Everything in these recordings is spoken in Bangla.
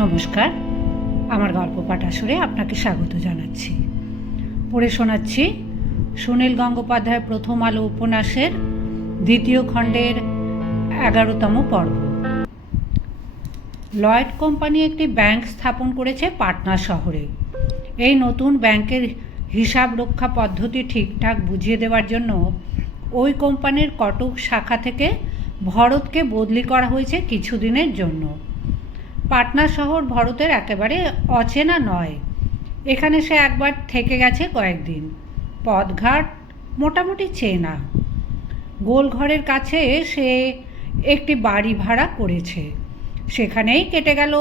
নমস্কার। আমার গল্প পাঠ আসরে আপনাকে স্বাগত জানাচ্ছি। পড়ে শোনাচ্ছি সুনীল গঙ্গোপাধ্যায় প্রথম আলো উপন্যাসের দ্বিতীয় খণ্ডের এগারোতম পর্ব। লয়েড কোম্পানি একটি ব্যাংক স্থাপন করেছে পাটনা শহরে। এই নতুন ব্যাংকের হিসাব রক্ষা পদ্ধতি ঠিকঠাক বুঝিয়ে দেওয়ার জন্য ওই কোম্পানির কটক শাখা থেকে ভরতকে বদলি করা হয়েছে কিছুদিনের জন্য। পাটনা শহর ভরতের একেবারে অচেনা নয়। এখানে সে একবার থেকে গেছে কয়েকদিন। পদঘাট মোটামুটি চেনা। গোলঘরের কাছে সে একটি বাড়ি ভাড়া করেছে। সেখানেই কেটে গেল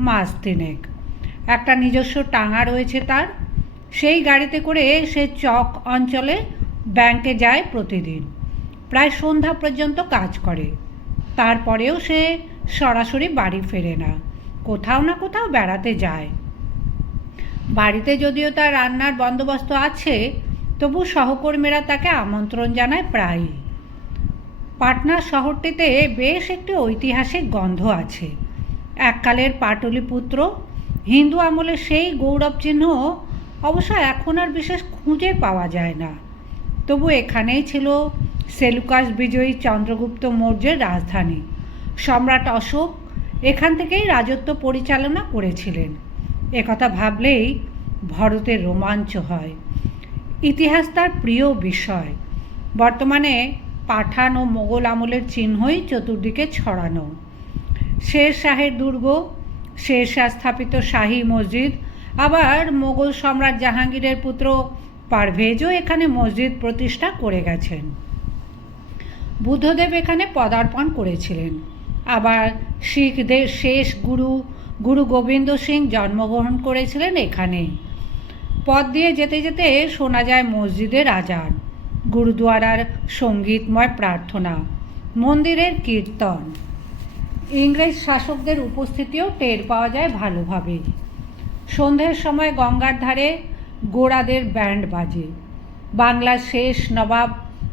মাস তিনেক। একটা নিজস্ব টাঙা রয়েছে তার। সেই গাড়িতে করে সে চক অঞ্চলে ব্যাংকে যায় প্রতিদিন। প্রায় সন্ধ্যা পর্যন্ত কাজ করে। তারপরেও সে সরাসরি বাড়ি ফেরে না। কোথাও না কোথাও বেড়াতে যায়। বাড়িতে যদিও তার রান্নার বন্দোবস্ত আছে, তবু সহকর্মীরা তাকে আমন্ত্রণ জানায় প্রায়ই। পাটনা শহরটিতে বেশ একটি ঐতিহাসিক গন্ধ আছে। এককালের পাটলিপুত্র হিন্দু আমলের সেই গৌরব চিহ্ন অবশ্য এখন আর বিশেষ খুঁজে পাওয়া যায় না। তবু এখানেই ছিল সেলুকাস বিজয়ী চন্দ্রগুপ্ত মৌর্যের রাজধানী। সম্রাট অশোক এখান থেকেই রাজত্ব পরিচালনা করেছিলেন। একথা ভাবলেই ভরতের রোমাঞ্চ হয়। ইতিহাস তার প্রিয় বিষয়। বর্তমানে পাঠান ও মোগল আমলের চিহ্নই চতুর্দিকে ছড়ানো। শের শাহের দুর্গ, শের শাহ স্থাপিত শাহী মসজিদ, আবার মোগল সম্রাট জাহাঙ্গীরের পুত্র পারভেজও এখানে মসজিদ প্রতিষ্ঠা করে গেছেন। বুদ্ধদেব এখানে পদার্পণ করেছিলেন। আবার শিখদের শেষ গুরু গুরু গোবিন্দ সিং জন্মগ্রহণ করেছিলেন এখানেই পথ দিয়ে যেতে যেতে শোনা যায় মসজিদের আজান, গুরুদুয়ারার সঙ্গীতময় প্রার্থনা, মন্দিরের কীর্তন। ইংরেজ শাসকদের উপস্থিতিও টের পাওয়া যায় ভালোভাবে। সন্ধ্যের সময় গঙ্গার ধারে গোড়াদের ব্যান্ড বাজে। বাংলার শেষ নবাব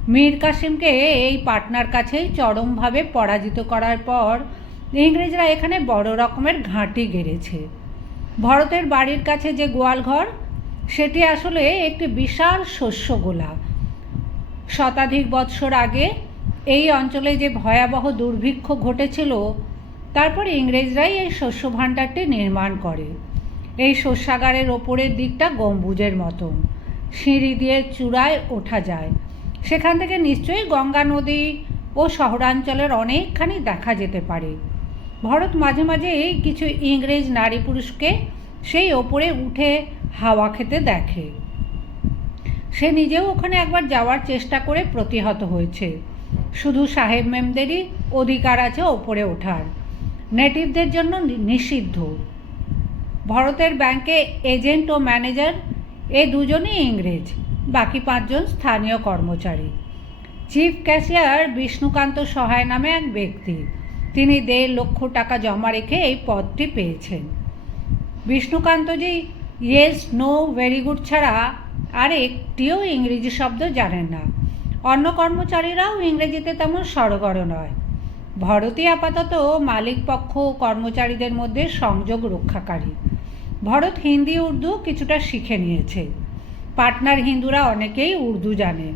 মীর কাসিমকে এই পাটনার কাছেই চরমভাবে পরাজিত করার পর ইংরেজরা এখানে বড় রকমের ঘাঁটি গেড়েছে। ভরতের বাড়ির কাছে যে গোয়ালঘর, সেটি আসলে একটি বিশাল শস্য গোলা। শতাধিক বৎসর আগে এই অঞ্চলে যে ভয়াবহ দুর্ভিক্ষ ঘটেছিল, তারপর ইংরেজরাই এই শস্য ভাণ্ডারটি নির্মাণ করে। এই শস্যাগারের ওপরের দিকটা গম্বুজের মতন। সিঁড়ি দিয়ে চূড়ায় ওঠা যায়। সেখান থেকে নিশ্চয়ই গঙ্গা নদী ও শহরাঞ্চলের অনেকখানি দেখা যেতে পারে। ভরত মাঝে মাঝে কিছু ইংরেজ নারী পুরুষকে সেই ওপরে উঠে হাওয়া খেতে দেখে। সে নিজেও ওখানে একবার যাওয়ার চেষ্টা করে প্রতিহত হয়েছে। শুধু সাহেব মেমদেরই অধিকার আছে ওপরে ওঠার। নেটিভদের জন্য নিষিদ্ধ। ভারতের ব্যাংকে এজেন্ট ও ম্যানেজার এ দুজনই ইংরেজ। বাকি পাঁচজন স্থানীয় কর্মচারী। চিফ ক্যাশিয়ার বিষ্ণুকান্ত সহায় নামে এক ব্যক্তি। তিনি দেড় লক্ষ টাকা জমা রেখে এই পদটি পেয়েছেন। বিষ্ণুকান্তজি ইয়েস নো ভেরি গুড ছাড়া আর একটিও ইংরেজি শব্দ জানেন না। অন্য কর্মচারীরাও ইংরেজিতে তেমন সড়গড় নয়। ভরতী আপাতত মালিক পক্ষ কর্মচারীদের মধ্যে সংযোগ রক্ষাকারী। ভরত হিন্দি, উর্দু কিছুটা শিখে নিয়েছে। পাটনার হিন্দুরা অনেকেই উর্দু জানে।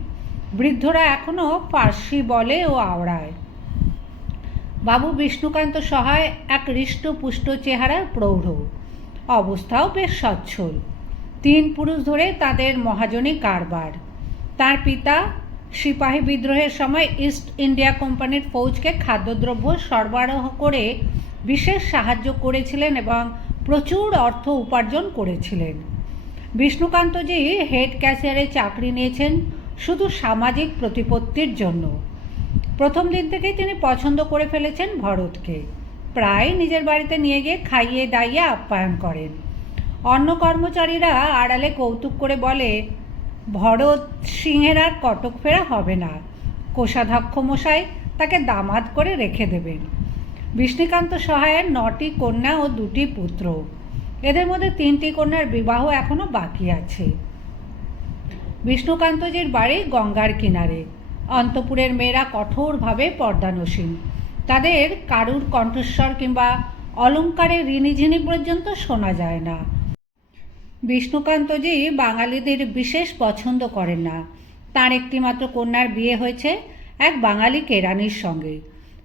বৃদ্ধরা এখনও ফার্সি বলে ও আওড়ায়। বাবু বিষ্ণুকান্ত সহায় এক হৃষ্টপুষ্ট চেহারার প্রৌঢ়। অবস্থাও বেশ সচ্ছল। তিন পুরুষ ধরে তাদের মহাজনী কারবার। তার পিতা সিপাহী বিদ্রোহের সময় ইস্ট ইন্ডিয়া কোম্পানির ফৌজকে খাদ্যদ্রব্য সরবরাহ করে বিশেষ সাহায্য করেছিলেন এবং প্রচুর অর্থ উপার্জন করেছিলেন। বিষ্ণুকান্তজি হেড ক্যাশিয়ারে চাকরি নিয়েছেন শুধু সামাজিক প্রতিপত্তির জন্য। প্রথম দিন থেকেই তিনি পছন্দ করে ফেলেছেন ভরতকে। প্রায় নিজের বাড়িতে নিয়ে গিয়ে খাইয়ে দাইয়ে আপ্যায়ন করেন। অন্য কর্মচারীরা আড়ালে কৌতুক করে বলে, ভরত সিংহের আর কটক ফেরা হবে না। কোষাধ্যক্ষ মশাই তাকে দামাদ করে রেখে দেবেন। বিষ্ণুকান্ত সহায়ের নটি কন্যা ও দুটি পুত্র। এদের মধ্যে তিনটি কন্যার বিবাহ এখনও বাকি আছে। বিষ্ণুকান্তজির বাড়ি গঙ্গার কিনারে। অন্তপুরের মেয়েরা কঠোরভাবে পর্দানসীন। তাদের কারুর কণ্ঠস্বর কিংবা অলঙ্কারের ঋণিঝিনি পর্যন্ত শোনা যায় না। বিষ্ণুকান্তজি বাঙালিদের বিশেষ পছন্দ করেন না। তার একটিমাত্র কন্যার বিয়ে হয়েছে এক বাঙালি কেরানির সঙ্গে।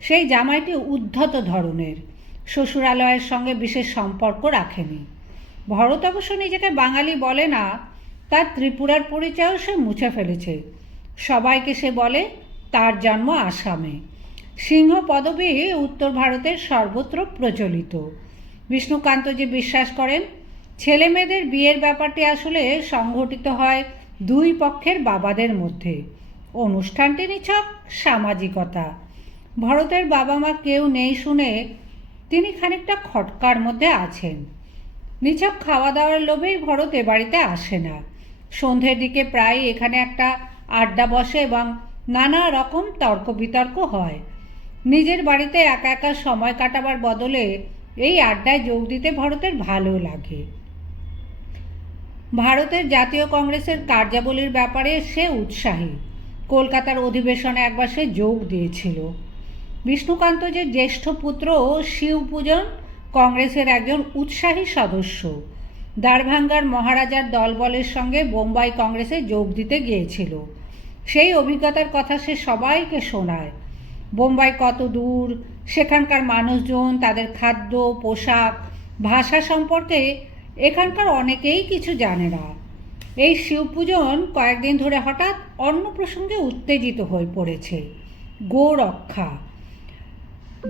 সেই জামাইটি উদ্ধত ধরনের। শ্বশুরালয়ের সঙ্গে বিশেষ সম্পর্ক রাখেনি। ভরত অবশ্য নিজেকে বাঙালি বলে না, তার ত্রিপুরার পরিচয়ও সে মুছে ফেলেছে। সবাইকে সে বলে, তার জন্ম আসামে। সিংহ পদবী উত্তর ভারতের সর্বত্র প্রচলিত। বিষ্ণুকান্তজি বিশ্বাস করেন ছেলে মেয়েদের বিয়ের ব্যাপারটি আসলে সংঘটিত হয় দুই পক্ষের বাবাদের মধ্যে। অনুষ্ঠানটি নিছক সামাজিকতা। ভরতের বাবা মা কেউ নেই শুনে তিনি খানিকটা খটকার মধ্যে আছেন। নিছক খাওয়া দাওয়ার লোভেই ভরত এ বাড়িতে আসে না। সন্ধ্যের দিকে প্রায় এখানে একটা আড্ডা বসে এবং নানা রকম তর্ক বিতর্ক হয়। নিজের বাড়িতে একা একা সময় কাটাবার বদলে এই আড্ডায় যোগ দিতে ভরতের ভালো লাগে। ভারতের জাতীয় কংগ্রেসের কার্যাবলীর ব্যাপারে সে উৎসাহী। কলকাতার অধিবেশনে একবার সে যোগ দিয়েছিল। বিষ্ণুকান্ত যে জ্যেষ্ঠ পুত্র শিবপূজন কংগ্রেসের একজন উৎসাহী সদস্য। দারভাঙ্গার মহারাজার দলবলের সঙ্গে বোম্বাই কংগ্রেসে যোগ দিতে গিয়েছিল। সেই অভিজ্ঞতার কথা সে সবাইকে শোনায়। বোম্বাই কত দূর, সেখানকার মানুষজন, তাদের খাদ্য, পোশাক, ভাষা সম্পর্কে এখানকার অনেকেই কিছু জানে না। এই শিবপূজন কয়েকদিন ধরে হঠাৎ অন্য প্রসঙ্গে উত্তেজিত হয়ে পড়েছে। গো রক্ষা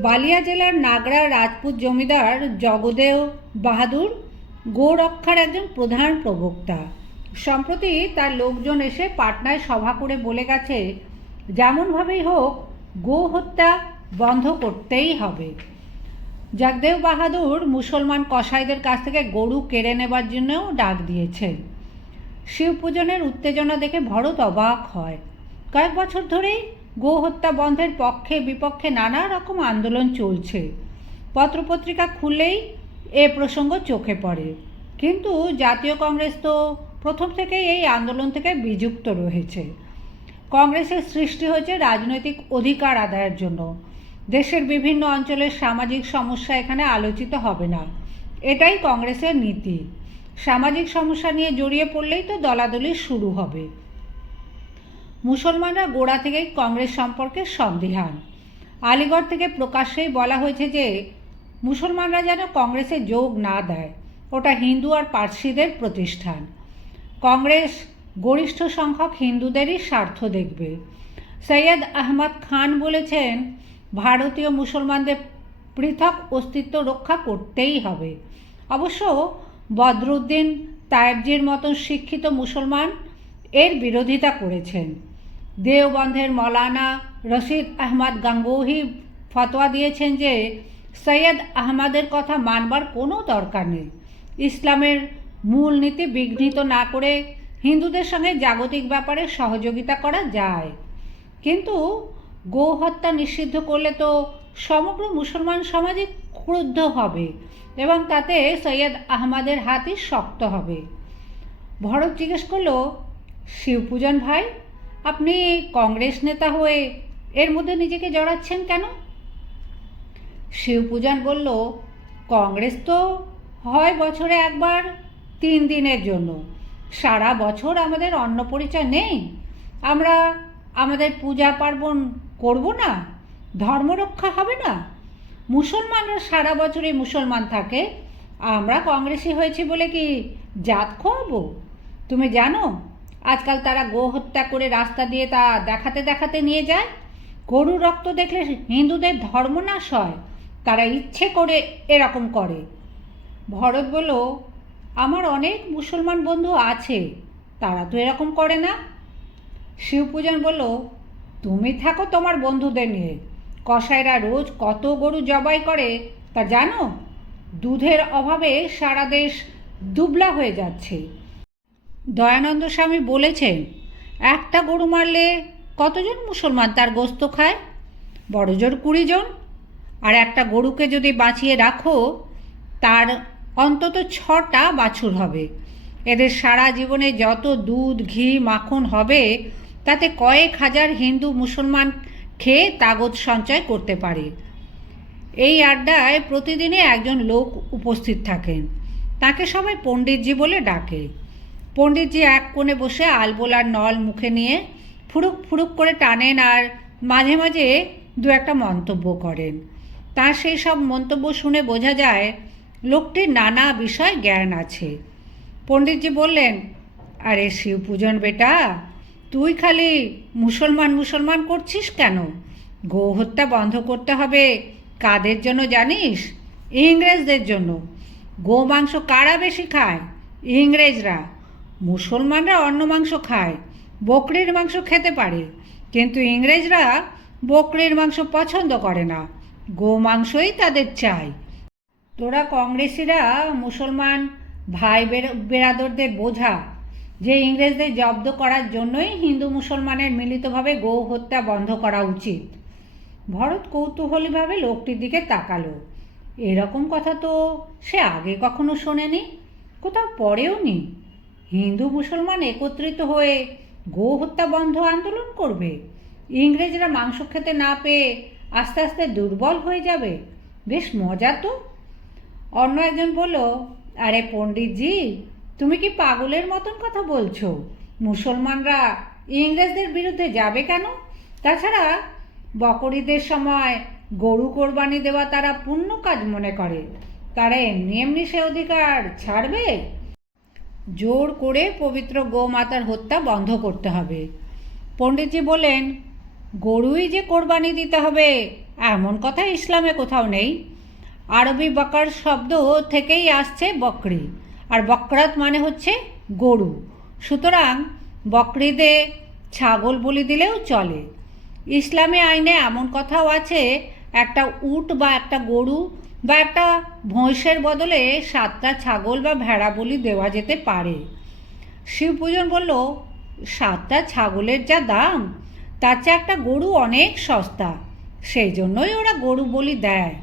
বালিয়া জেলার নাগরা রাজপুত জমিদার জগদেও বাহাদুর, গোরক্ষার একজন প্রধান প্রবক্তা। সম্প্রতি তার লোকজন এসে পাটনায় সভা করে বলে গেছে, যেমনভাবেই হোক গো হত্যা বন্ধ করতেই হবে। জগদেব বাহাদুর মুসলমান কসাইদের কাছ থেকে গরু কেড়ে নেবার জন্যও ডাক দিয়েছেন শিব পূজনের উত্তেজনা দেখে ভরত অবাক হয়। কয়েক বছর ধরেই গো হত্যা বন্ধের পক্ষে বিপক্ষে নানা রকম আন্দোলন চলছে। পত্রপত্রিকা খুললেই এ প্রসঙ্গ চোখে পড়ে। কিন্তু জাতীয় কংগ্রেস তো প্রথম থেকেই এই আন্দোলন থেকে বিযুক্ত রয়েছে। কংগ্রেসের সৃষ্টি হয়েছে রাজনৈতিক অধিকার আদায়ের জন্য। দেশের বিভিন্ন অঞ্চলের সামাজিক সমস্যা এখানে আলোচিত হবে না। এটাই কংগ্রেসের নীতি। সামাজিক সমস্যা নিয়ে জড়িয়ে পড়লেই তো দলাদলি শুরু হবে। মুসলমানরা গোড়া থেকেই কংগ্রেস সম্পর্কে সন্দিহান। আলিগড় থেকে প্রকাশ্যেই বলা হয়েছে যে, মুসলমানরা যেন কংগ্রেসে যোগ না দেয়, ওটা হিন্দু আর পার্সিদের প্রতিষ্ঠান। কংগ্রেস গরিষ্ঠ সংখ্যক হিন্দুদেরই স্বার্থ দেখবে। সৈয়দ আহমদ খান বলেছেন, ভারতীয় মুসলমানদের পৃথক অস্তিত্ব রক্ষা করতেই হবে। অবশ্য বদরুদ্দিন তায়েবজির মতন শিক্ষিত মুসলমান এর বিরোধিতা করেছেন। দেওবন্ধের মৌলানা রশিদ আহমদ গাঙ্গোহি ফতোয়া দিয়েছেন যে সৈয়দ আহমদের কথা মানবার কোনো দরকার নেই। ইসলামের মূল নীতি বিঘ্নিত না করে হিন্দুদের সঙ্গে জাগতিক ব্যাপারে সহযোগিতা করা যায়। কিন্তু গোহত্যা নিষিদ্ধ করলে তো সমগ্র মুসলমান সমাজে ক্রুদ্ধ হবে এবং তাতে সৈয়দ আহমদের হাতই শক্ত হবে। ভরত জিজ্ঞেস করল, শিবপূজন ভাই আপনি কংগ্রেস নেতা হয়ে এর মধ্যে নিজেকে জড়াচ্ছেন কেন? শিবপূজন বলল, কংগ্রেস তো হয় বছরে একবার, তিন দিনের জন্য। সারা বছর আমাদের অন্ন পরিচয় নেই। আমরা আমাদের পূজা পার্বণ করব না, ধর্ম রক্ষা হবে না। মুসলমানরা সারা বছরে মুসলমান থাকে, আমরা কংগ্রেসি হয়েছি বলে কি জাত খোয়াবো তুমি জানো আজকাল তারা গো হত্যা করে রাস্তা দিয়ে তা দেখাতে দেখাতে নিয়ে যায়। গরু রক্ত দেখলে হিন্দুদের ধর্মনাশ হয়। তারা ইচ্ছে করে এরকম করে। ভরত বলল, আমার অনেক মুসলমান বন্ধু আছে, তারা তো এরকম করে না। শিবপূজন বলল, তুমি থাকো তোমার বন্ধুদের নিয়ে। কসাইরা রোজ কত গরু জবাই করে, তা জানো? দুধের অভাবে সারা দেশ দুবলা হয়ে যাচ্ছে। দয়ানন্দ স্বামী বলেছেন, একটা গরু মারলে কতজন মুসলমান তার গোস্ত খায়? বড় জোর কুড়ি জন আর একটা গরুকে যদি বাঁচিয়ে রাখো, তার অন্তত ছটা বাছুর হবে। এদের সারা জীবনে যত দুধ, ঘি, মাখন হবে, তাতে কয়েক হাজার হিন্দু মুসলমান খেয়ে তাগত সঞ্চয় করতে পারে। এই আড্ডায় প্রতিদিনই একজন লোক উপস্থিত থাকেন। তাকে সবাই পণ্ডিতজি বলে ডাকে। পণ্ডিতজি এক কোণে বসে আলবোলার নল মুখে নিয়ে ফুরুক ফুরুক করে টানেন আর মাঝে মাঝে দু একটা মন্তব্য করেন। তার সেই সব মন্তব্য শুনে বোঝা যায় লোকটির নানা বিষয় জ্ঞান আছে। পণ্ডিতজি বললেন, আরে শিব পূজন বেটা, তুই খালি মুসলমান মুসলমান করছিস কেন? গোহত্যা বন্ধ করতে হবে কাদের জন্য জানিস? ইংরেজদের জন্য। গো মাংস কারা বেশি খায়? ইংরেজরা। মুসলমানরা অন্য মাংস খায়, বকরির মাংস খেতে পারে, কিন্তু ইংরেজরা বকরির মাংস পছন্দ করে না, গো মাংসই তাদের চাই। তোরা কংগ্রেসিরা মুসলমান ভাই বের- বেরাদরদের বোঝা যে ইংরেজদের জব্দ করার জন্যই হিন্দু মুসলমানের মিলিতভাবে গো হত্যা বন্ধ করা উচিত। ভরত কৌতূহলীভাবে লোকটির দিকে তাকালো। এরকম কথা তো সে আগে কখনো শোনেনি, কোথাও পড়েও নি হিন্দু মুসলমান একত্রিত হয়ে গো হত্যা বন্ধ আন্দোলন করবে। ইংরেজরা মাংস খেতে না পেয়ে আস্তে আস্তে দুর্বল হয়ে যাবে। বেশ মজা তো। অন্য একজন বলল, আরে পণ্ডিতজি, তুমি কি পাগলের মতন কথা বলছো? মুসলমানরা ইংরেজদের বিরুদ্ধে যাবে কেন? তাছাড়া বকরিদের সময় গরু কোরবানি দেওয়া তারা পুণ্য কাজ মনে করে। তারা এমনি এমনি সে অধিকার ছাড়বে? জোর করে পবিত্র গোমাতার হত্যা বন্ধ করতে হবে। পণ্ডিতজি বলেন, গরুই যে কোরবানি দিতে হবে, এমন কথা ইসলামে কোথাও নেই। আরবি বকার শব্দ থেকেই আসছে বকরি, আর বকরাত মানে হচ্ছে গরু। সুতরাং বকরিদে ছাগল বলি দিলেও চলে। ইসলামী আইনে এমন কথাও আছে, একটা উট বা একটা গরু বা একটা ভৈঁসের বদলে সাতটা ছাগল বা ভেড়া বলি দেওয়া যেতে পারে। শিবপূজন বলল, সাতটা ছাগলের যা দাম, তার চেয়ে একটা গরু অনেক সস্তা। সেই জন্যই ওরা গরু বলি দেয়।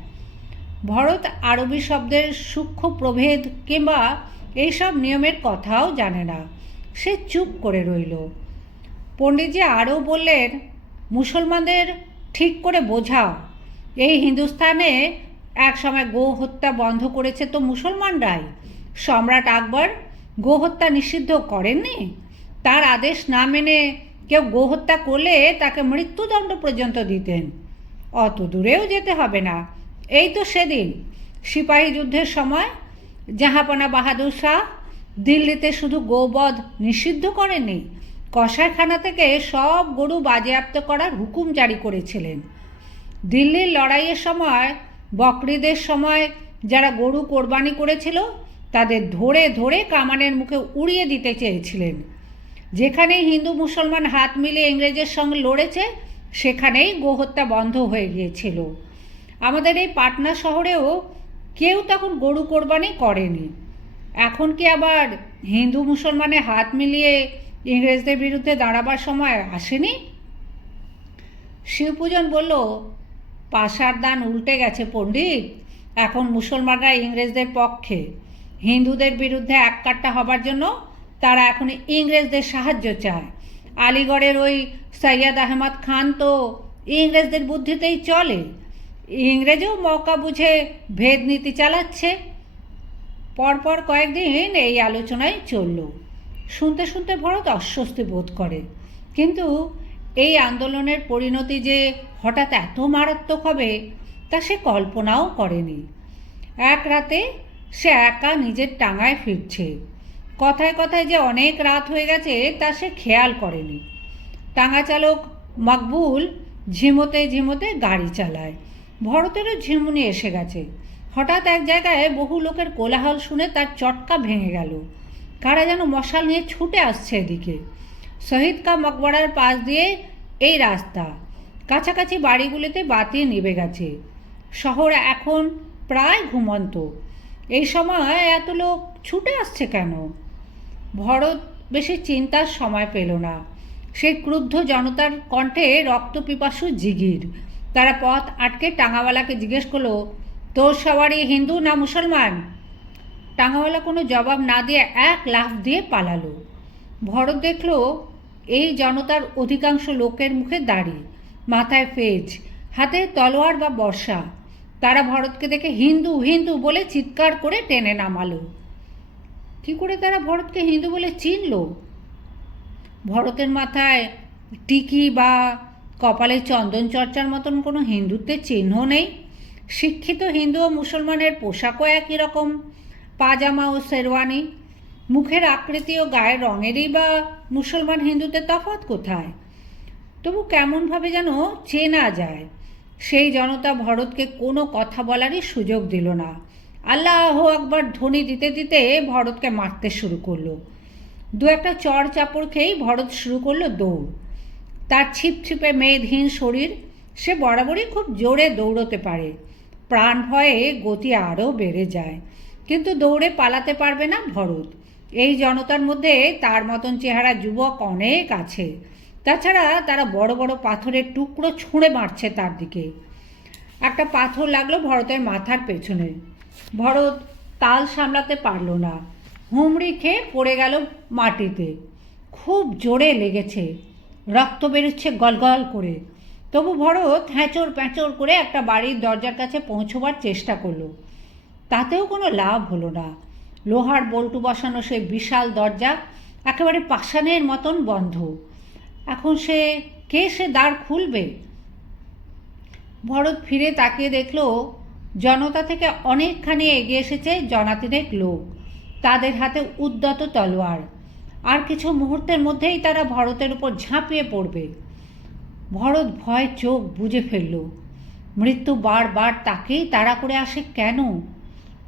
ভরত আরবি শব্দের সূক্ষ্ম প্রভেদ কিংবা এইসব নিয়মের কথাও জানে না। সে চুপ করে রইল। পণ্ডিতজি আরও বললেন, মুসলমানদের ঠিক করে বোঝাও। এই হিন্দুস্তানে এক সময় গো হত্যা বন্ধ করেছে তো মুসলমানরাই। সম্রাট আকবর গো হত্যা নিষিদ্ধ করেননি? তার আদেশ না মেনে কেউ গো হত্যা করলে তাকে মৃত্যুদণ্ড পর্যন্ত দিতেন। অত দূরেও যেতে হবে না। এই তো সেদিন। সিপাহী যুদ্ধের সময় জাহাপনা বাহাদুর শাহ দিল্লিতে শুধু গোবধ নিষিদ্ধ করেনি কসাইখানা থেকে সব গরু বাজেয়াপ্ত করার হুকুম জারি করেছিলেন। দিল্লির লড়াইয়ের সময় বকরিদের সময় যারা গরু কোরবানি করেছিল, তাদের ধরে ধরে কামানের মুখে উড়িয়ে দিতে চেয়েছিলেন। যেখানেই হিন্দু মুসলমান হাত মিলিয়ে ইংরেজের সঙ্গে লড়েছে, সেখানেই গোহত্যা বন্ধ হয়ে গিয়েছিল। আমাদের এই পাটনা শহরেও কেউ তখন গরু কোরবানি করেনি। এখন কি আবার হিন্দু মুসলমানের হাত মিলিয়ে ইংরেজদের বিরুদ্ধে দাঁড়াবার সময় আসেনি? শিবপূজন বলল পাশার দান উল্টে গেছে পণ্ডিত। এখন মুসলমানরা ইংরেজদের পক্ষে। হিন্দুদের বিরুদ্ধে এক কাট্টা হবার জন্য তারা এখন ইংরেজদের সাহায্য চায়। আলিগড়ের ওই সৈয়দ আহমদ খান তো ইংরেজদের বুদ্ধিতেই চলে। ইংরেজও মৌকা বুঝে ভেদ নীতি চালাচ্ছে। পরপর কয়েকদিন এই আলোচনাই চলল। শুনতে শুনতে ভরত অস্বস্তি বোধ করে। কিন্তু এই আন্দোলনের পরিণতি যে হঠাৎ এত মারাত্মক হবে, তা সে কল্পনাও করেনি। এক রাতে সে একা নিজের টাঙায় ফিরছে। কথায় কথায় যে অনেক রাত হয়ে গেছে, তা সে খেয়াল করেনি। টাঙা চালক মকবুল ঝিমোতে ঝিমোতে গাড়ি চালায়। ভরতেরও ঝিমুনি এসে গেছে। হঠাৎ এক জায়গায় বহু লোকের কোলাহল শুনে তার চটকা ভেঙে গেল। কারা যেন মশাল নিয়ে ছুটে আসছে এদিকে। শহীদ কা মকবরার পাশ দিয়ে এই রাস্তা। কাছাকাছি বাড়িগুলিতে বাতি নিভে গেছে। শহর এখন প্রায় ঘুমন্ত। এই সময় এত লোক ছুটে আসছে কেন? ভরত বেশি চিন্তার সময় পেল না। সেই ক্রুদ্ধ জনতার কণ্ঠে রক্তপিপাসু জিগির। তারা পথ আটকে টাঙাওয়ালাকে জিজ্ঞেস করল, তোর সবারই হিন্দু না মুসলমান? টাঙাওয়ালা কোনো জবাব না দিয়ে এক লাফ দিয়ে পালালো। ভরত দেখল এই জনতার অধিকাংশ লোকের মুখে দাড়ি, মাথায় ফেজ, হাতে তলোয়ার বা বর্ষা। তারা ভরতকে দেখে হিন্দু হিন্দু বলে চিৎকার করে টেনে নামালো। কী করে তারা ভরতকে হিন্দু বলে চিনল? ভরতের মাথায় টিকি বা কপালে চন্দন চর্চার মতন কোনো হিন্দুত্বের চিহ্ন নেই। শিক্ষিত হিন্দু ও মুসলমানের পোশাকও একই রকম, পাজামা ও শেরওয়ানি। মুখের আকৃতি ও গায়ের রঙেরই বা মুসলমান হিন্দুদের তফাৎ কোথায়? তবু কেমনভাবে যেন চেনা যায়, সেই জনতা ভরতকে কোনো কথা বলারই সুযোগ দিল না। আল্লাহ আকবার ধ্বনি দিতে দিতে ভরতকে মারতে শুরু করল। দু একটা চড় চাপড় খেয়েই ভরত শুরু করল দৌড়। তার ছিপছিপে মেদহীন শরীর, সে বরাবরই খুব জোরে দৌড়তে পারে। প্রাণ ভয়ে গতি আরও বেড়ে যায়। কিন্তু দৌড়ে পালাতে পারবে না ভরত। এই জনতার মধ্যে তার মতন চেহারা যুবক অনেক আছে। তাছাড়া তারা বড় বড় পাথরের টুকরো ছুঁড়ে মারছে তার দিকে। একটা পাথর লাগল ভরতের মাথার পেছনে। ভরত তাল সামলাতে পারল না। হুমড়ি খেয়ে পড়ে গেল মাটিতে। খুব জোরে লেগেছে। রক্ত বেরোচ্ছে গলগল করে। তবু ভরত হ্যাঁচড় প্যাঁচড় করে একটা বাড়ির দরজার কাছে পৌঁছবার চেষ্টা করল। তাতেও কোনো লাভ হলো না। লোহার বল্টু বসানো সেই বিশাল দরজা, একেবারে পাষাণের মতন বন্ধ। এখন সে, কে সে দ্বার খুলবে? ভরত ফিরে তাকিয়ে দেখল, জনতা থেকে অনেকখানি এগিয়ে এসেছে জনাতিনেক লোক, তাদের হাতে উদ্যত তলোয়ার। আর কিছু মুহূর্তের মধ্যেই তারা ভরতের উপর ঝাঁপিয়ে পড়বে। ভরত ভয় চোখ বুঝে ফেলল, মৃত্যু বারবার তাকেই তাড়া করে আসে কেন?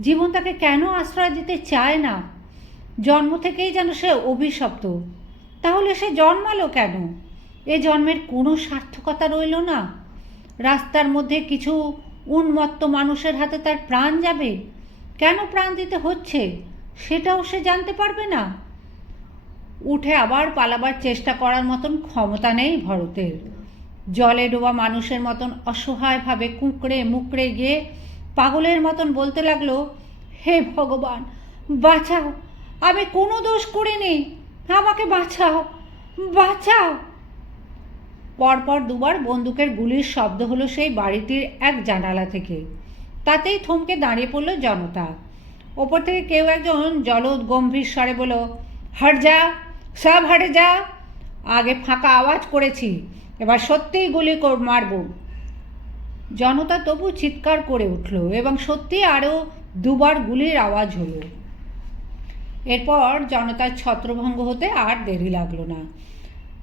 জীবন তাকে কেন আশ্রয় দিতে চায় না? জন্ম থেকেই যেন সে অভিশপ্ত। তাহলে সে জন্মালো কেন? এ জন্মের কোনো সার্থকতা রইল না? রাস্তার মধ্যে কিছু উন্মত্ত মানুষের হাতে তার প্রাণ যাবে? কেন প্রাণ দিতে হচ্ছে? সেটাও সে জানতে পারবে না। উঠে আবার পালাবার চেষ্টা করার মতন ক্ষমতা নেই ভরতের। জলে ডোবা মানুষের মতন অসহায়ভাবে কুঁকড়ে মুকড়ে গিয়ে পাগলের মতন বলতে লাগল, হে ভগবান, বাঁচাও। আমি কোনো দোষ করিনি। আমাকে বাঁচাও। বাঁচাও। পরপর দুবার বন্দুকের গুলির শব্দ হলো সেই বাড়িটির এক জানালা থেকে। তাতেই থমকে দাঁড়িয়ে পড়ল জনতা। ওপর থেকে কেউ একজন জলদ গম্ভীর স্বরে বলল, হট যা, সব হটে যা। আগে ফাঁকা আওয়াজ করেছি। এবার সত্যিই গুলি কর, মারব। জনতা তবু চিৎকার করে উঠল এবং সত্যি আরও দুবার গুলির আওয়াজ হলো। এরপর জনতার ছত্রভঙ্গ হতে আর দেরি লাগল না।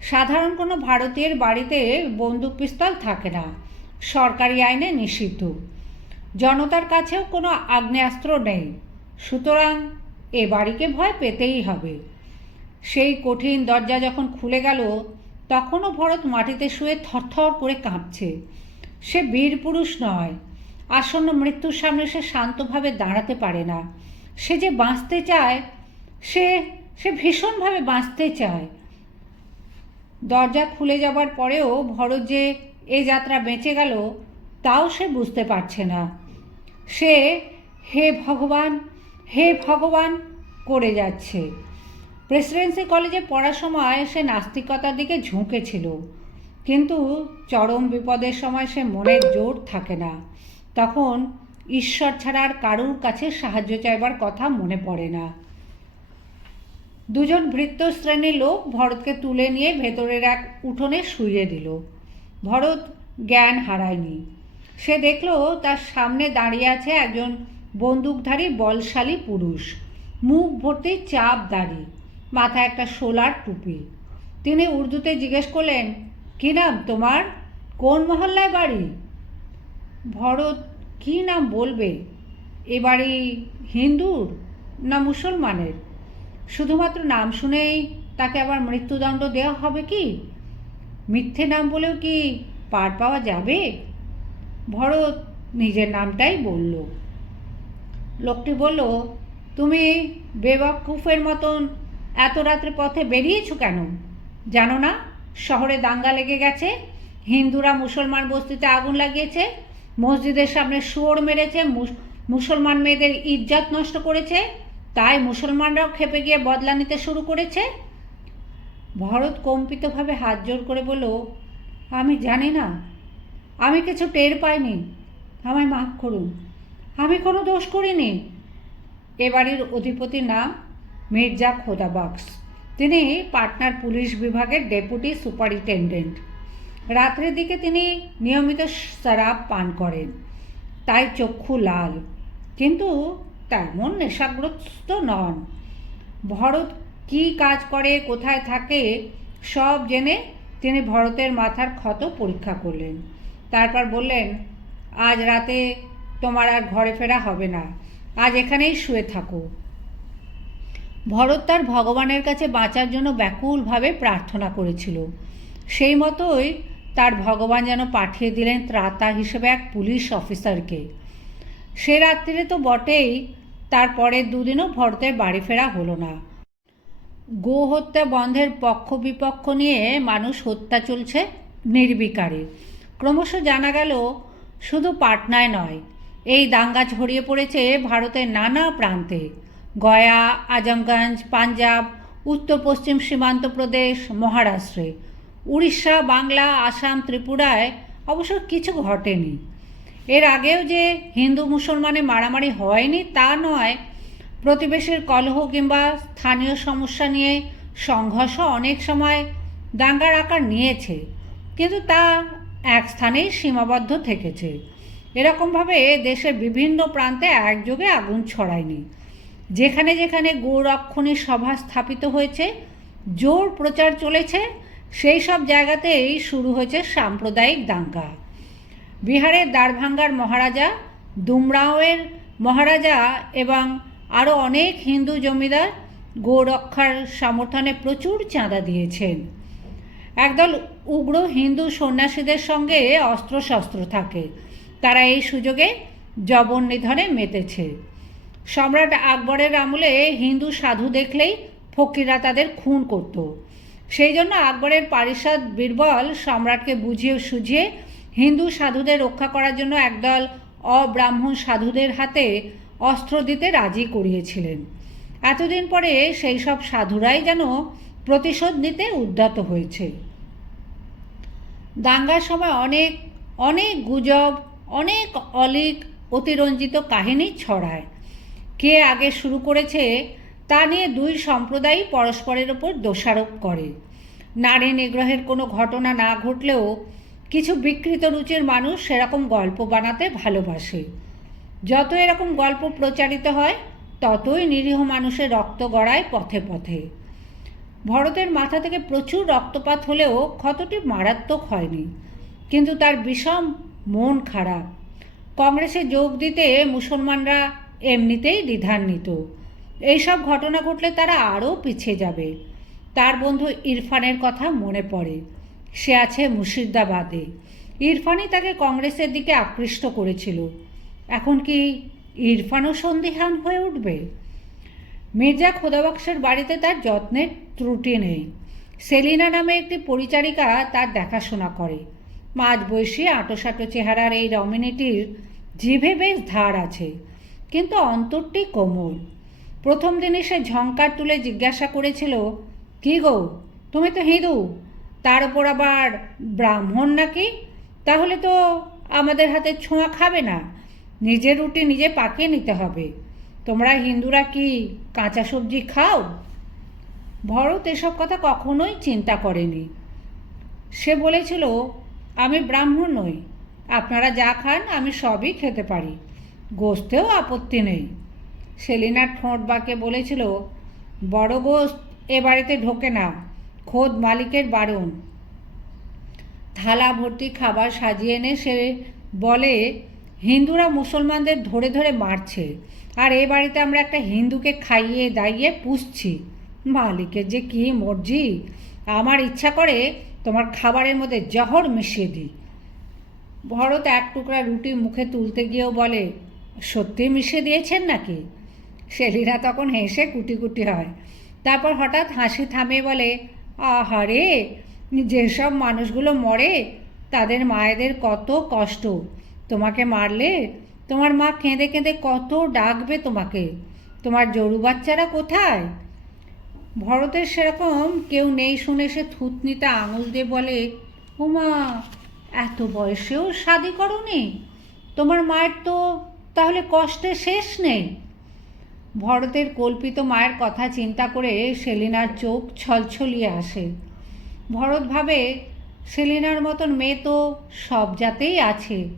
সাধারণ কোনো ভারতীয়ের বাড়িতে বন্দুক পিস্তল থাকে না। সরকারি আইনে নিষিদ্ধ। জনতার কাছেও কোনো আগ্নেয়াস্ত্র নেই। সুতরাং এ বাড়িকে ভয় পেতেই হবে। সেই কঠিন দরজা যখন খুলে গেল, তখনও ভরত মাটিতে শুয়ে থরথর করে কাঁপছে। সে বীর পুরুষ নয়। আসন্ন মৃত্যুর সামনে সে শান্তভাবে দাঁড়াতে পারে না। সে যে বাঁচতে চায়, সে সে ভীষণভাবে বাঁচতে চায়। দরজা খুলে যাবার পরেও ভরত যে এ যাত্রা বেঁচে গেল, তাও সে বুঝতে পারছে না। সে হে ভগবান হে ভগবান করে যাচ্ছে। প্রেসিডেন্সি কলেজে পড়ার সময় সে নাস্তিকতার দিকে ঝুঁকেছিল। কিন্তু চরম বিপদের সময় সে মনের জোর থাকে না। তখন ঈশ্বর ছাড়া আর কারুর কাছে সাহায্য চাইবার কথা মনে পড়ে না। দুজন ভৃত্য শ্রেণির লোক ভরতকে তুলে নিয়ে ভেতরের এক উঠোনে শুইয়ে দিল। ভরত জ্ঞান হারায়নি। সে দেখল তার সামনে দাঁড়িয়ে আছে একজন বন্দুকধারী বলশালী পুরুষ। মুখ ভর্তি চাপ দাড়ি, মাথায় একটা সোলার টুপি। তিনি উর্দুতে জিজ্ঞেস করলেন কী নাম তোমার? কোন মহল্লায় বাড়ি? ভরত কী নাম বলবে? এ বাড়ি হিন্দুর না মুসলমানের? শুধুমাত্র নাম শুনেই তাকে আবার মৃত্যুদণ্ড দেওয়া হবে কি? মিথ্যে নাম বলেও কি পার পাওয়া যাবে? ভরত নিজের নামটাই বলল। লোকটি বলল, তুমি বেবাকুফের মতন এত রাত্রে পথে বেরিয়েছো কেন? জানো না? শহরে দাঙ্গা লেগে গেছে। হিন্দুরা মুসলমান বস্তিতে আগুন লাগিয়েছে। মসজিদের সামনে শুয়োর মেরেছে। মুসলমান মেয়েদের ইজ্জত নষ্ট করেছে। তাই মুসলমানরাও খেপে গিয়ে বদলা নিতে শুরু করেছে। ভরত কম্পিতভাবে হাত জোর করে বলল, আমি জানি না। আমি কিছু টের পাইনি। আমায় মাফ করুন। আমি কোনো দোষ করিনি। এ বাড়ির অধিপতির নাম মির্জা খোদাবাক্স। তিনি পাটনার পুলিশ বিভাগের ডেপুটি সুপারিনটেন্ডেন্ট। রাত্রের দিকে তিনি নিয়মিত শরাব পান করেন। তাই চক্ষু লাল, কিন্তু তেমন নেশাগ্রস্ত নন। ভরত কী কাজ করে, কোথায় থাকে, সব জেনে তিনি ভরতের মাথার ক্ষত পরীক্ষা করলেন। তারপর বললেন, আজ রাতে তোমার আর ঘরে ফেরা হবে না। আজ এখানেই শুয়ে থাকো। ভরত তার ভগবানের কাছে বাঁচার জন্য ব্যাকুলভাবে প্রার্থনা করেছিল। সেই মতোই তার ভগবান যেন পাঠিয়ে দিলেন ত্রাতা হিসেবে এক পুলিশ অফিসারকে। সে রাত্রিরে তো বটেই তারপরের দুদিনও ভরতের বাড়ি ফেরা হলো না। গো হত্যা বন্ধের পক্ষ বিপক্ষ নিয়ে মানুষ হত্যা চলছে নির্বিকারে। ক্রমশ জানা গেল, শুধু পাটনায় নয়, এই দাঙ্গা ছড়িয়ে পড়েছে ভারতের নানা প্রান্তে। গয়া, আজমগঞ্জ, পাঞ্জাব, উত্তর পশ্চিম সীমান্ত প্রদেশ, মহারাষ্ট্রে। উড়িষ্যা, বাংলা, আসাম, ত্রিপুরায় অবশ্য কিছু ঘটেনি। এর আগেও যে হিন্দু মুসলমানে মারামারি হয়নি তা নয়, প্রতিবেশীর কলহ কিংবা স্থানীয় সমস্যা নিয়ে সংঘর্ষ অনেক সময় দাঙ্গার আকার নিয়েছে, কিন্তু তা এক স্থানেই সীমাবদ্ধ থেকেছে। এরকমভাবে দেশের বিভিন্ন প্রান্তে একযোগে আগুন ছড়ায়নি। যেখানে যেখানে গৌরক্ষণী সভা স্থাপিত হয়েছে, জোর প্রচার চলেছে, সেই সব জায়গাতেই শুরু হয়েছে সাম্প্রদায়িক দাঙ্গা। বিহারের দ্বারভাঙ্গার মহারাজা, দুমরাওয়ের মহারাজা এবং আরও অনেক হিন্দু জমিদার গৌরক্ষার সমর্থনে প্রচুর চাঁদা দিয়েছেন। একদল উগ্র হিন্দু সন্ন্যাসীদের সঙ্গে অস্ত্রশস্ত্র থাকে। তারা এই সুযোগে জবন নিধনে মেতেছে। সম্রাট আকবরের আমলে হিন্দু সাধু দেখলেই ফকিরা তাদের খুন করত। সেই জন্য আকবরের পারিষদ বীরবল সম্রাটকে বুঝিয়ে সুঝিয়ে হিন্দু সাধুদের রক্ষা করার জন্য একদল অব্রাহ্মণ সাধুদের হাতে অস্ত্র দিতে রাজি করিয়েছিলেন। এতদিন পরে সেই সব সাধুরাই যেন প্রতিশোধ নিতে উদ্যত হয়েছে। দাঙ্গার সময় অনেক অনেক গুজব, অনেক অলিক, অতিরঞ্জিত কাহিনী ছড়ায়। কে আগে শুরু করেছে তা নিয়ে দুই সম্প্রদায়ই পরস্পরের ওপর দোষারোপ করে। নারী নিগ্রহের কোনো ঘটনা না ঘটলেও কিছু বিকৃত রুচির মানুষ সেরকম গল্প বানাতে ভালোবাসে। যত এরকম গল্প প্রচারিত হয়, ততই নিরীহ মানুষের রক্ত গড়ায় পথে পথে। ভরতের মাথা থেকে প্রচুর রক্তপাত হলেও ক্ষতটি মারাত্মক হয়নি, কিন্তু তার বিষম মন খারাপ। কংগ্রেসে যোগ দিতে মুসলমানরা এমনিতেই দ্বিধান্বিত। এইসব ঘটনা ঘটলে তারা আরও পিছিয়ে যাবে। তার বন্ধু ইরফানের কথা মনে পড়ে। সে আছে মুর্শিদাবাদে। ইরফানই তাকে কংগ্রেসের দিকে আকৃষ্ট করেছিল। এখন কি ইরফানও সন্দিহান হয়ে উঠবে? মির্জা খোদাবক্সের বাড়িতে তার যত্নের ত্রুটি নেই। সেলিনা নামে একটি পরিচারিকা তার দেখাশোনা করে। মাঝ বয়সী আঁটোসাঁটো চেহারার এই রমিনীটির জিভে বেশ ধার আছে। কিন্তু অন্তরটি কোমল। প্রথম দিনে সে ঝঙ্কার তুলে জিজ্ঞাসা করেছিল, কি গো, তুমি তো হিঁদু তার ওপর আবার ব্রাহ্মণ নাকি? তাহলে তো আমাদের হাতে ছোঁয়া খাবে না, নিজের রুটি নিজে পাকিয়ে নিতে হবে। তোমরা হিন্দুরা কি কাঁচা সবজি খাও? ভরত এসব কথা কখনোই চিন্তা করেনি। সে বলেছিল, আমি ব্রাহ্মণ নই, আপনারা যা খান আমি সবই খেতে পারি। গোস্তেও আপত্তি নেই। সেলিনার ঠোঁট বাঁকে বলেছিল, বড় গোস্ত এ বাড়িতে ঢোকে না, খোদ মালিকের বারণ। থালা ভর্তি খাবার সাজিয়ে এনে সে বলে, হিন্দুরা মুসলমানদের ধরে ধরে মারছে, আর এ বাড়িতে আমরা একটা হিন্দুকে খাইয়ে দাইয়ে পুষছি। মালিকের যে কী মর্জি, আমার ইচ্ছা করে তোমার খাবারের মধ্যে জহর মিশিয়ে দিই। ভরত এক টুকরা রুটি মুখে তুলতে গিয়েও বলে সত্যি মিশিয়ে দিয়েছেন নাকি? শেলিরা তখন হেসে কুটি কুটি হয়। তারপর হঠাৎ হাসি থামে বলে, আহারে, যেসব মানুষগুলো মরে, তাদের মায়েদের কত কষ্ট। তোমাকে মারলে তোমার মা কেঁদে কেঁদে কত ডাকবে তোমাকে। তোমার জরু বাচ্চারা কোথায়? ভরতের সেরকম কেউ নেই শুনে সে থুতনিতে আঙুল দিয়ে বলে উমা এত বয়সেও শাদি করনি? তোমার মায়ের তো তাহলে কষ্টের শেষ নেই। ভরতের কল্পিত মায়ের কথা চিন্তা করে সেলিনার চোখ ছলছলিয়ে আসে। ভরত ভাবে, সেলিনার মতন মেয়ে তো সব জাতেই আছে,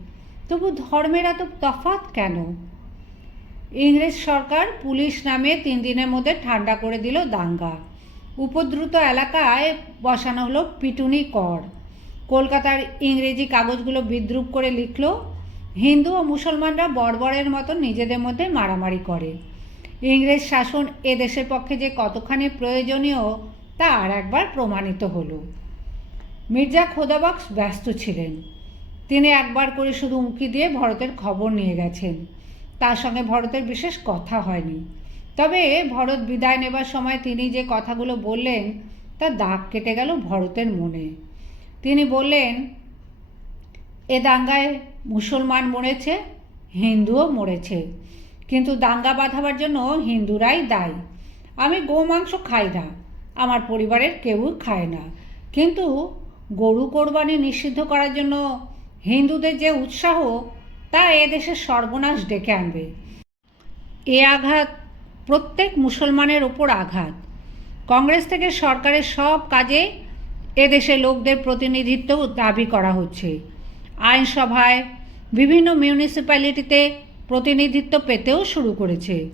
তবু ধর্মের এত তফাৎ কেন? ইংরেজ সরকার পুলিশ নামে তিন দিনের মধ্যে ঠান্ডা করে দিল দাঙ্গা। উপদ্রুত এলাকায় বসানো হলো পিটুনি কর। কলকাতার ইংরেজি কাগজগুলো বিদ্রুপ করে লিখল হিন্দু ও মুসলমানরা বর্বরের মতো নিজেদের মধ্যে মারামারি করে। ইংরেজ শাসন এ দেশের পক্ষে যে কতখানি প্রয়োজনীয়, তা আর একবার প্রমাণিত হলো। মির্জা খোদাবক্স ব্যস্ত ছিলেন। তিনি একবার করে শুধু উঁকি দিয়ে ভরতের খবর নিয়ে গেছেন। তার সঙ্গে ভরতের বিশেষ কথা হয়নি। তবে ভরত বিদায় নেবার সময় তিনি যে কথাগুলো বললেন, তা দাগ কেটে গেল ভরতের মনে। তিনি বললেন এ দাঙ্গায় মুসলমান মরেছে, হিন্দুও মরেছে। কিন্তু দাঙ্গা বাঁধাবার জন্য হিন্দুরাই দায়ী। আমি গোমাংস খাই না, আমার পরিবারের কেউ খায় না। কিন্তু গরু কোরবানি নিষিদ্ধ করার জন্য হিন্দুদের যে উৎসাহ, তা এদেশের সর্বনাশ ডেকে আনবে। এ আঘাত প্রত্যেক মুসলমানের ওপর আঘাত। কংগ্রেস থেকে সরকারের সব কাজে এদেশে লোকদের প্রতিনিধিত্ব দাবি করা হচ্ছে। আইনসভায় বিভিন্ন মিউনিসিপ্যালিটিতে প্রতিনিধিত্ব পেতেও শুরু করেছে।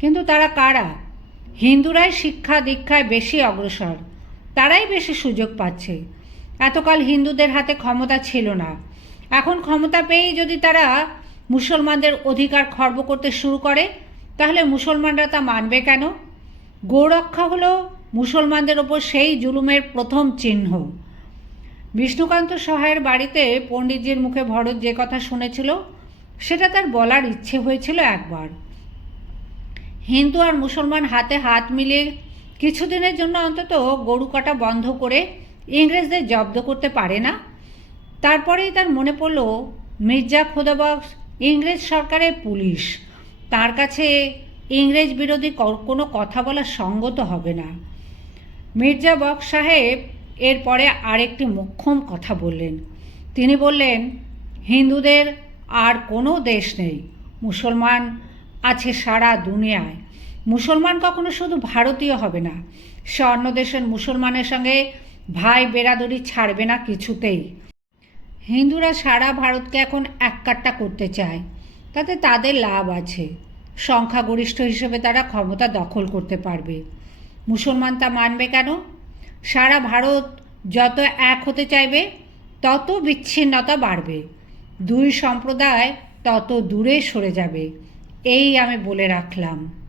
কিন্তু তারা কারা? হিন্দুরাই শিক্ষা দীক্ষায় বেশি অগ্রসর, তারাই বেশি সুযোগ পাচ্ছে। এতকাল হিন্দুদের হাতে ক্ষমতা ছিল না। এখন ক্ষমতা পেয়েই যদি তারা মুসলমানদের অধিকার খর্ব করতে শুরু করে, তাহলে মুসলমানরা তা মানবে কেন? গৌরক্ষা হলো মুসলমানদের ওপর সেই জুলুমের প্রথম চিহ্ন। বিষ্ণুকান্ত সহায়ের বাড়িতে পণ্ডিতজির মুখে ভরত যে কথা শুনেছিল, সেটা তার বলার ইচ্ছে হয়েছিল একবার। হিন্দু আর মুসলমান হাতে হাত মিলিয়ে কিছুদিনের জন্য অন্তত গরু কাটা বন্ধ করে ইংরেজদের জব্দ করতে পারে না। তারপরেই তার মনে পড়ল, মির্জা খোদাবক্স ইংরেজ সরকারের পুলিশ। তার কাছে ইংরেজ বিরোধী কোনো কথা বলা সঙ্গত হবে না। মির্জা বক্স সাহেব এরপরে আরেকটি মোক্ষম কথা বললেন। তিনি বললেন, হিন্দুদের আর কোনো দেশ নেই। মুসলমান আছে সারা দুনিয়ায়। মুসলমান কখনো শুধু ভারতীয় হবে না। সে অন্য দেশের মুসলমানের সঙ্গে ভাই বেরাদরি ছাড়বে না কিছুতেই। হিন্দুরা সারা ভারতকে এখন এককাট্টা করতে চায়। তাতে তাদের লাভ আছে। সংখ্যাগরিষ্ঠ হিসেবে তারা ক্ষমতা দখল করতে পারবে। মুসলমান তা মানবে কেন? সারা ভারত যত এক হতে চাইবে, তত বিচ্ছিন্নতা বাড়বে। দুই সম্প্রদায় তত দূরে সরে যাবে। এই আমি বলে রাখলাম।